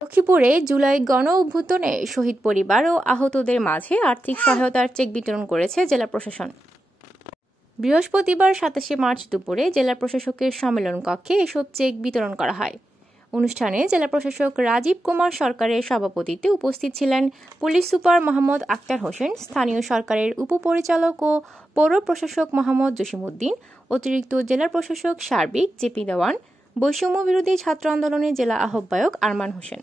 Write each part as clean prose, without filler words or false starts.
লক্ষ্মীপুরে জুলাই গণ-অভ্যুত্থানে শহীদ পরিবার ও আহতদের মাঝে আর্থিক সহায়তার চেক বিতরণ করেছে জেলা প্রশাসন। বৃহস্পতিবার ২৭ মার্চ দুপুরে জেলা প্রশাসকের সম্মেলন কক্ষে এসব চেক বিতরণ করা হয়। অনুষ্ঠানে জেলা প্রশাসক রাজীব কুমার সরকারের সভাপতিত্বে উপস্থিত ছিলেন পুলিশ সুপার মোহাম্মদ আক্তার হোসেন, স্থানীয় সরকারের উপপরিচালক ও পৌর প্রশাসক মোহাম্মদ জসিমউদ্দিন, অতিরিক্ত জেলা প্রশাসক সার্বিক জেপি দেওয়ান, বৈষম্য বিরোধী ছাত্র আন্দোলনের জেলা আহ্বায়ক আরমান হোসেন।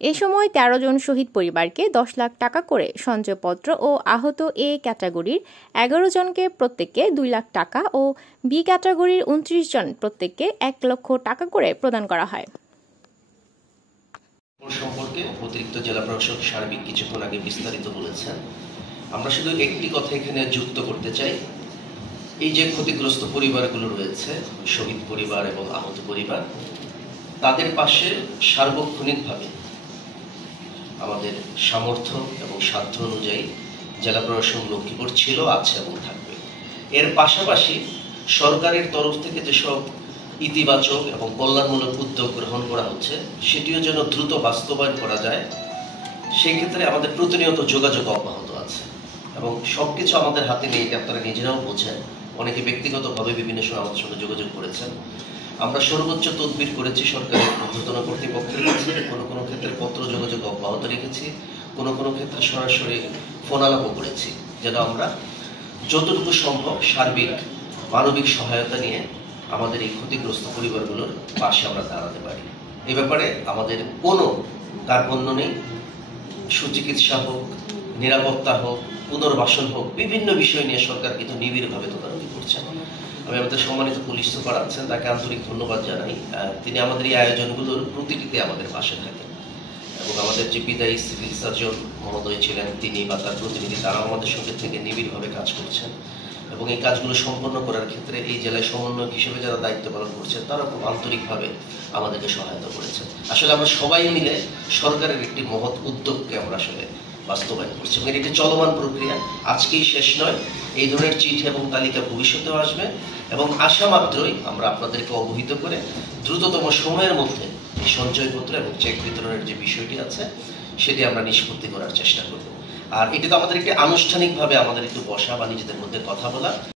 এ সময় ১৩ জন শহীদ পরিবারকে ১০ লাখ টাকা করে সঞ্চয়পত্র ও আহত এ ক্যাটাগরির ১১ জনকে প্রত্যেককে ২ লাখ টাকা ও বি ক্যাটাগরির ২৯ জন প্রত্যেককে ১ লক্ষ টাকা করে প্রদান করা হয়। সম্পর্কে অতিরিক্ত জেলা প্রশাসক সার্বিক কিছুক্ষণ আগে বিস্তারিত বলেছেন। আমরা শুধু একটি কথা এখানে যুক্ত করতে চাই, এই যে ক্ষতিগ্রস্ত পরিবারগুলো রয়েছে, শহীদ পরিবার এবং আহত পরিবার, তাদের পাশে সার্বক্ষণিকভাবে আমাদের সামর্থ্য এবং সাধ্য অনুযায়ী জেলা প্রশাসন লক্ষ্মীপুর ছিল, আছে এবং থাকবে। এর পাশাপাশি সরকারের তরফ থেকে যেসব ইতিবাচক এবং কল্যাণমূলক উদ্যোগ গ্রহণ করা হচ্ছে, সেটিও যেন দ্রুত বাস্তবায়ন করা যায়, সেই ক্ষেত্রে আমাদের প্রতিনিয়ত যোগাযোগ অব্যাহত আছে এবং সবকিছু আমাদের হাতে নিয়ে আপনারা নিজেরাও বোঝেন। অনেকে ব্যক্তিগতভাবে বিভিন্ন সময় আমাদের সঙ্গে যোগাযোগ করেছেন। আমরা সর্বোচ্চ তদবির করেছি সরকারের ঊর্ধ্বতন কর্তৃপক্ষের কাছে, কোনো কোনো ক্ষেত্রে পত্র যোগাযোগ অব্যাহত রেখেছি, কোনো কোনো ক্ষেত্রে সরাসরি ফোন আলাপও করেছি, যেন আমরা যতটুকু সম্ভব সার্বিক মানবিক সহায়তা নিয়ে আমাদের এই ক্ষতিগ্রস্ত পরিবারগুলোর পাশে আমরা দাঁড়াতে পারি। এই ব্যাপারে আমাদের কোনো কার্পণ্য নেই। সুচিকিৎসা হোক, নিরাপত্তা হোক, পুনর্বাসন হোক, বিভিন্ন বিষয় নিয়ে সরকার কিন্তু নিবিড়ভাবে তদারকি করছেন। আমি আমাদের সম্মানিত পুলিশ সুপার আছেন, তাকে আন্তরিক ধন্যবাদ জানাই। তিনি আমাদের এই আয়োজনগুলোর প্রতিটিতে আমাদের পাশে থাকেন এবং আমাদের যে বিদায়ী সিভিল সার্জন মহোদয় ছিলেন তিনি বা তার প্রতিনিধি, তারাও আমাদের সঙ্গে থেকে নিবিড়ভাবে কাজ করছেন এবং এই কাজগুলো সম্পন্ন করার ক্ষেত্রে এই জেলায় সমন্বয়ক হিসেবে যারা দায়িত্ব পালন করছেন তারা খুব আন্তরিকভাবে আমাদেরকে সহায়তা করেছেন। আসলে আমরা সবাই মিলে সরকারের একটি মহৎ উদ্যোগকে আমরা আসলে বাস্তবায়ন করছি এবং এটি একটি চলমান প্রক্রিয়া, আজকেই শেষ নয়। এই ধরনের চিঠি এবং তালিকা ভবিষ্যতেও আসবে এবং আসা মাত্রই আমরা আপনাদেরকে অবহিত করে দ্রুততম সময়ের মধ্যে এই সঞ্চয়পত্র এবং চেক বিতরণের যে বিষয়টি আছে সেটি আমরা নিষ্পত্তি করার চেষ্টা করব। আর এটি তো আমাদের একটি আনুষ্ঠানিকভাবে আমাদের একটু বসা বা নিজেদের মধ্যে কথা বলা।